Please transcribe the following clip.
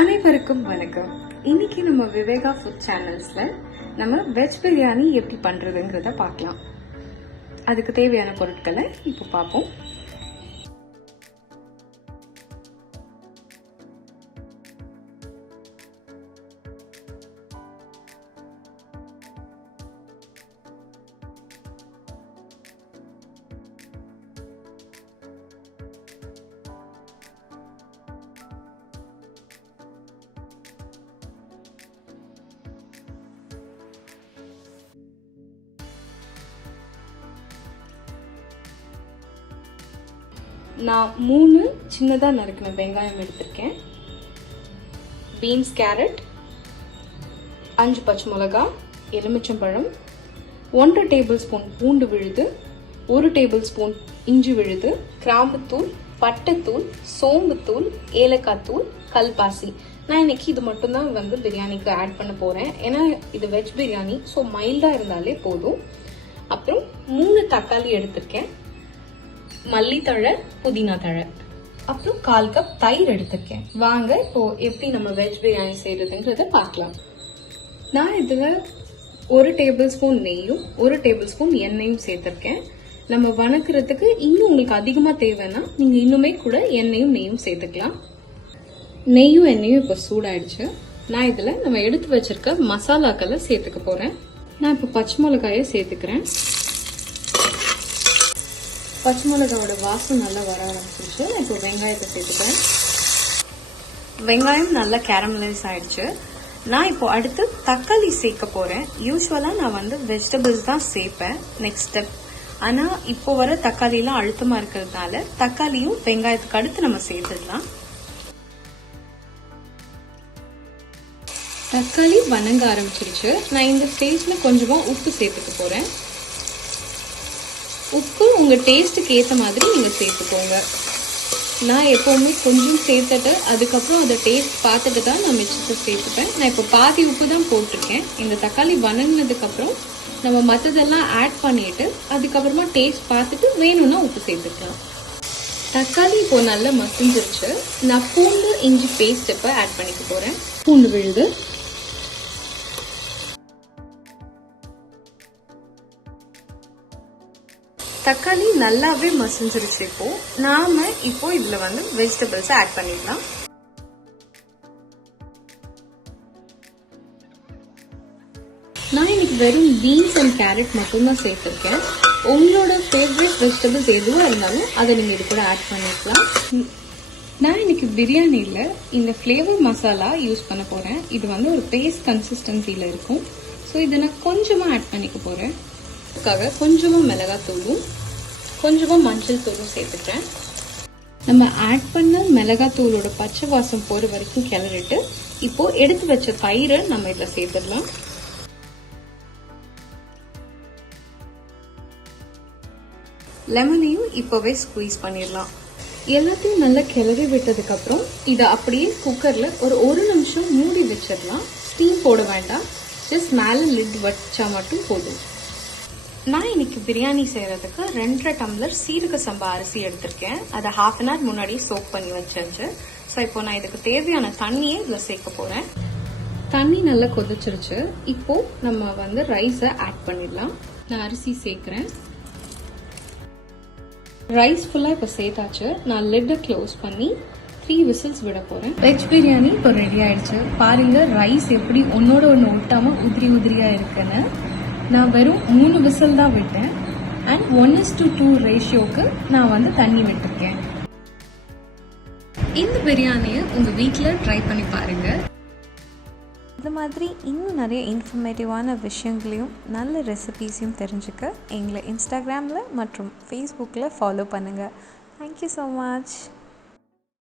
அனைவருக்கும் வணக்கம். இன்னைக்கு நம்ம விவேகா ஃபுட் சேனல்ஸ்ல நம்ம வெஜ் பிரியாணி எப்படி பண்றதுங்கிறத பார்க்கலாம். அதுக்கு தேவையான பொருட்களை இப்போ பார்ப்போம். நான் 3 சின்னதாக நறுக்கின வெங்காயம் எடுத்திருக்கேன். பீன்ஸ், கேரட், 5 பச்சை மிளகாய், எலுமிச்சம்பழம், 1 டேபிள் ஸ்பூன் பூண்டு விழுது, 1 டேபிள் ஸ்பூன் இஞ்சி விழுது, கிராம்புத்தூள், பட்டைத்தூள், சோம்புத்தூள், ஏலக்காய் தூள், கல்பாசி. நான் இன்னைக்கு இது மட்டும்தான் பிரியாணிக்கு ஆட் பண்ண போறேன். ஏன்னா இது வெஜ் பிரியாணி, ஸோ மைல்டாக இருந்தாலே போதும். அப்புறம் 3 தக்காளி எடுத்திருக்கேன், மல்லித்தழை, புதினா தழை, அப்புறம் 1/4 கப் தயிர் எடுத்திருக்கேன். வாங்க இப்போ எப்படி நம்ம வெஜ் பிரியாணி செய்யறதுங்கிறத பார்க்கலாம். நான் இதுல 1 டேபிள் ஸ்பூன் நெய்யும் 1 டேபிள் ஸ்பூன் எண்ணெயும் சேர்த்திருக்கேன். நம்ம வணக்கிறதுக்கு இன்னும் உங்களுக்கு அதிகமா தேவைன்னா நீங்க இன்னுமே கூட எண்ணெயும் நெய்யும் சேர்த்துக்கலாம். நெய்யும் எண்ணெயும் இப்போ சூடாயிடுச்சு. நான் இதுல நம்ம எடுத்து வச்சிருக்க மசாலாக்களை சேர்த்துக்க போறேன். நான் இப்போ பச்சை மிளகாயை சேர்த்துக்கிறேன். பச்சை மிளகாவோட வாசம் நல்லா வர ஆரம்பிச்சிருச்சு. இப்போ வெங்காயத்தை சேர்த்துக்கிறேன். வெங்காயம் நல்லா கேரமலைஸ் ஆயிடுச்சு. நான் இப்போ அடுத்து தக்காளி சேர்க்க போறேன். யூஸ்வலா நான் வெஜிடபிள்ஸ் தான் சேர்ப்பேன் நெக்ஸ்ட் ஸ்டெப். ஆனா இப்போ வர தக்காளிலாம் அழுத்தமா இருக்கிறதுனால தக்காளியும் வெங்காயத்துக்கு அடுத்து நம்ம சேர்த்துடலாம். தக்காளி வணங்க ஆரம்பிச்சிருச்சு. நான் இந்த ஸ்டேஜ்ல கொஞ்சமா உப்பு சேர்த்துக்க போறேன். உப்பு உங்க டேஸ்ட்டுக்கு ஏற்ற மாதிரி நீங்க சேர்த்துக்கோங்க. நான் எப்பவுமே கொஞ்சம் சேர்த்துட்டு அதுக்கப்புறம் அதை டேஸ்ட் பார்த்துட்டு தான் நான் மிச்சத்தை சேர்த்துப்பேன். நான் இப்போ பாதி உப்பு தான் போட்டிருக்கேன். இந்த தக்காளி வணங்கினதுக்கு அப்புறம் நம்ம மற்றதெல்லாம் ஆட் பண்ணிட்டு அதுக்கப்புறமா டேஸ்ட் பார்த்துட்டு வேணும்னா உப்பு சேர்த்துக்கலாம். தக்காளி இப்போ நல்லா மசிஞ்சிருச்சு. நான் பூண்டு இஞ்சி பேஸ்ட் இப்போ ஆட் பண்ணிக்க போறேன். பூண்டு விழுது, தக்காளி நல்லாவே மசிஞ்சிருச்சு. இப்போ நாம இதுல வெஜிடபிள்ஸ் ஆட் பண்ணிடலாம். நான் இன்னைக்கு வெறும் பீன்ஸ் அண்ட் கேரட் மட்டும்தான் சேர்த்திருக்கேன். உங்களோட ஃபேவரட் வெஜிடபிள்ஸ் எதுவும் இருந்தாலும் அதை நீங்க இது கூட ஆட் பண்ணிக்கலாம். நான் இன்னைக்கு பிரியாணியில இந்த ஃபிளேவர் மசாலா யூஸ் பண்ண போறேன். இது ஒரு பேஸ்ட் கன்சிஸ்டன்சில இருக்கும். ஸோ இதை நான் கொஞ்சமா ஆட் பண்ணிக்க போறேன். கொஞ்சமா மிளகாய் தூளும் கொஞ்சமா மஞ்சள் தூளும் சேர்த்துக்கிறேன். நம்ம ஆட் பண்ண மிளகாய் தூளோட பச்சை வாசம் போற வரைக்கும் கிளறிட்டு இப்போ எடுத்து வச்ச தயிரை நம்ம இதுல சேர்த்துடலாம். லெமனையும் இப்பவே ஸ்குவீஸ் பண்ணிடலாம். எல்லாத்தையும் நல்லா கிளறி விட்டதுக்கு அப்புறம் இதை அப்படியே குக்கர்ல ஒரு நிமிஷம் மூடி வச்சிடலாம். ஸ்டீம் போட வேண்டாம், ஜஸ்ட் மேல லிட் வச்சா மட்டும் போதும். நான் இன்னைக்கு பிரியாணி செய்யறதுக்கு 2.5 டம்ளர் சீரக சம்பா அரிசி எடுத்திருக்கேன். அதை 1/2 an hour முன்னாடி சோக் பண்ணி வச்சாச்சு. ஸோ இப்போ நான் இதுக்கு தேவையான தண்ணியை இதுல சேர்க்க போறேன். தண்ணி நல்லா கொதிச்சிருச்சு. இப்போ நம்ம ரைஸை ஆட் பண்ணிடலாம். நான் அரிசி சேர்க்கிறேன். ரைஸ் ஃபுல்லா இப்போ சேர்த்தாச்சு. நான் லிட்டை க்ளோஸ் பண்ணி 3 விசில்ஸ் விட போறேன். வெஜ் பிரியாணி இப்போ ரெடி ஆயிடுச்சு. பாருங்க ரைஸ் எப்படி ஒன்னோட ஒன்று ஒட்டாம உதிரியா இருக்குன்னு. நான் வெறும் 3 விசில் தான் விட்டேன். அண்ட் 1:2 ரேஷியோக்கு நான் தண்ணி விட்டுருக்கேன். இந்த பிரியாணியை உங்க வீட்டில் ட்ரை பண்ணி பாருங்க. இந்த மாதிரி இன்னும் நிறைய இன்ஃபர்மேட்டிவான விஷயங்களையும் நல்ல ரெசிபீஸையும் தெரிஞ்சுக்க எங்களை இன்ஸ்டாகிராமில் மற்றும் ஃபேஸ்புக்கில் ஃபாலோ பண்ணுங்கள். Thank you so much.